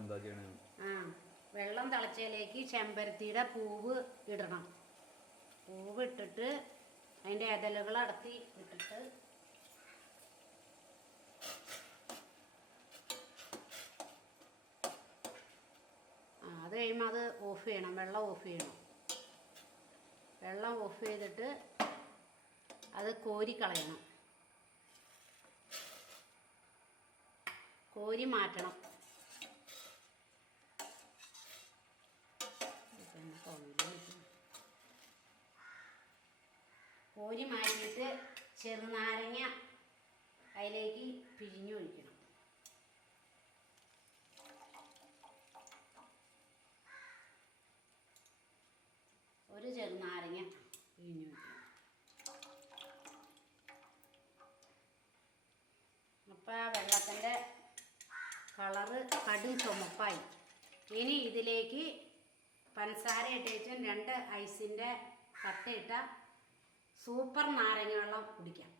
എന്താ ചെയ്യണേ? വെള്ളം തിളച്ചതിലേക്ക് ചെമ്പരത്തിയുടെ പൂവ് ഇടണം. പൂവ് ഇട്ടിട്ട് അതിൻ്റെ ഇതളുകൾ അടത്തി ഇട്ടിട്ട് അത് കഴിയുമ്പോൾ അത് ഓഫ് ചെയ്യണം. വെള്ളം ഓഫ് ചെയ്യണം. വെള്ളം ഓഫ് ചെയ്തിട്ട് അത് കോരിക്കളയണം. കോരി മാറ്റണം. കോരി മാറ്റിയിട്ട് ചെറുനാരങ്ങ അതിലേക്ക് പിഴിഞ്ഞൊഴിക്കണം. ഒരു ചെറുനാരങ്ങ പിഴിഞ്ഞൊഴിക്കണം. അപ്പോൾ ആ വെള്ളത്തിൻ്റെ കളറ് കടും ചുമപ്പായി. ഇനി ഇതിലേക്ക് പഞ്ചസാര ഇട്ടേച്ചും 2 ഐസിൻ്റെ കട്ടയിട്ട സൂപ്പർ നാരങ്ങ വെള്ളം കുടിക്കാം.